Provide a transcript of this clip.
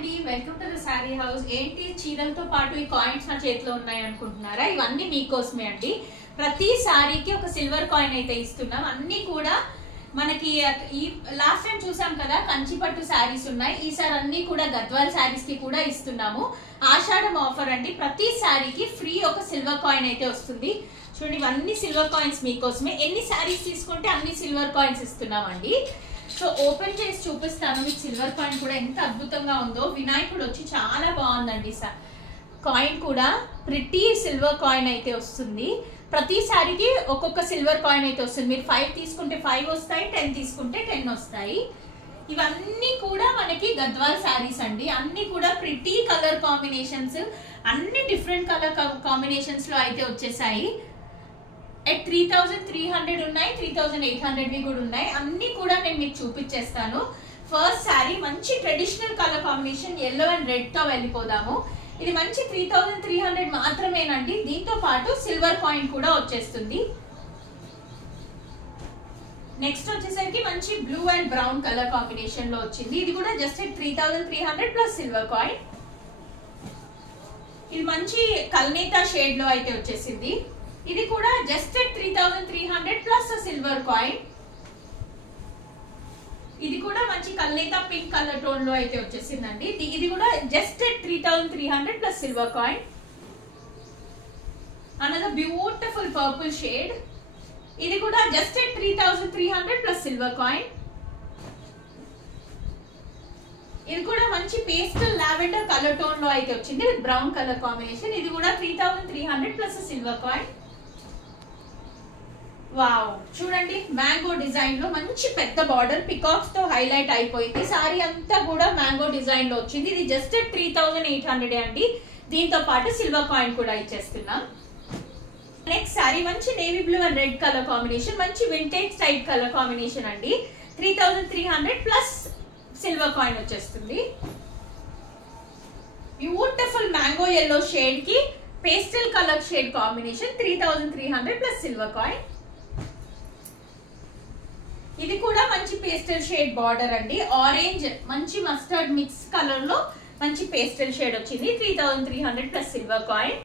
అండి, welcome to the sorry house. ఏంటి చీరలతో పాటు ఈ కాయిన్స్ నా చేతిలో ఉన్నాయి అనుకుంటున్నారా? ఇవన్నీ మీకోసమే అండి. ప్రతి సారీకి ఒక సిల్వర్ కాయిన్ అయితే ఇస్తున్నాం. అన్ని కూడా మనకి ఈ లాస్ట్ టైం చూసాం కదా, కంచిపట్టు శారీస్ ఉన్నాయి. ఈసారి అన్ని కూడా గద్వాల్ శారీస్ కి కూడా ఇస్తున్నాము. ఆషాఢం ఆఫర్ అండి. ప్రతి శారీకి ఫ్రీ ఒక సిల్వర్ కాయిన్ అయితే వస్తుంది. చూడండి, ఇవన్నీ సిల్వర్ కాయిన్స్ మీకోసమే. ఎన్ని శారీస్ తీసుకుంటే అన్ని సిల్వర్ కాయిన్స్ ఇస్తున్నామండి. సో ఓపెన్ చేసి చూపిస్తాను మీకు. సిల్వర్ కాయిన్ కూడా ఎంత అద్భుతంగా ఉందో. వినాయకుడు వచ్చి చాలా బాగుందండి. కాయిన్ కూడా ప్రిటీ సిల్వర్ కాయిన్ అయితే వస్తుంది. ప్రతి సారికి ఒక్కొక్క సిల్వర్ కాయిన్ అయితే వస్తుంది. మీరు 5 తీసుకుంటే 5 వస్తాయి, 10 తీసుకుంటే 10 వస్తాయి. ఇవన్నీ కూడా మనకి గద్వాల్ శారీస్ అండి. అన్ని కూడా ప్రిటీ కలర్ కాంబినేషన్స్, అన్ని డిఫరెంట్ కలర్ కాంబినేషన్స్ లో అయితే వచ్చేసాయి. 3300 ఉన్నాయి, 3800 కూడా ఉన్నాయి. అన్ని కూడా నేను మీకు చూపించేస్తాను. ఫస్ట్ శారీ మంచి traditional colour combination, yellow and red తో వెళ్ళిపోదాము. ఇది మంచి 3300 మాత్రమేనండి. దీంతో పాటు సిల్వర్ కాయిన్ కూడా వచ్చేస్తుంది. నెక్స్ట్ వచ్చేసరికి మంచి blue and brown colour combination లో వచ్చింది. ఇది కూడా జస్ట్ 3300 ప్లస్ సిల్వర్ కాయిన్. ఇది మంచి కల్నేతా షేడ్ లో అయితే వచ్చేసింది. ఇది కూడా జస్ట్ 3300 ప్లస్ సిల్వర్ కాయిన్. ఇది కూడా మంచి కల్నేతా పింక్ కలర్ టోన్ లో అయితే వచ్చేసిందండి. ఇది కూడా just 3300 plus silver coin. Another beautiful purple shade. ఇది కూడా జస్ట్ 3300 ప్లస్ సిల్వర్ కాయిన్. ఇది కూడా మంచి పేస్టల్ లావెండర్ కలర్ టోన్ లో అయితే వచ్చింది విత్ బ్రౌన్ కలర్ కాంబినేషన్. ఇది కూడా 3300 ప్లస్ సిల్వర్ కాయిన్. వావ్, చూడండి, మ్యాంగో డిజైన్ లో మంచి పెద్ద బార్డర్ పికాక్స్ తో హైలైట్ అయిపోయింది. సారీ అంతా కూడా మ్యాంగో డిజైన్ లో వచ్చింది. ఇది జస్ట్ 3800 అండి. దీంతో పాటు సిల్వర్ కాయిన్ కూడా ఇచ్చేస్తున్నాం. నెక్స్ట్ సారీ మంచి navy blue and red colour combination, మంచి వింటేజ్ టైప్ కలర్ కాంబినేషన్ అండి. 3300 ప్లస్ సిల్వర్ కాయిన్ వచ్చేస్తుంది. బ్యూటిఫుల్ మ్యాంగో ఎల్లో షేడ్ కి pastel colour shade combination, 3300 plus silver coin. ఇది కూడా మంచి పేస్టల్ షేడ్ బార్డర్ అండి. ఆరెంజ్ మంచి మస్టర్డ్ మిక్స్ కలర్ లో మంచి పేస్టల్ షేడ్ వచ్చింది. 3300 ప్లస్ సిల్వర్ కాయిన్.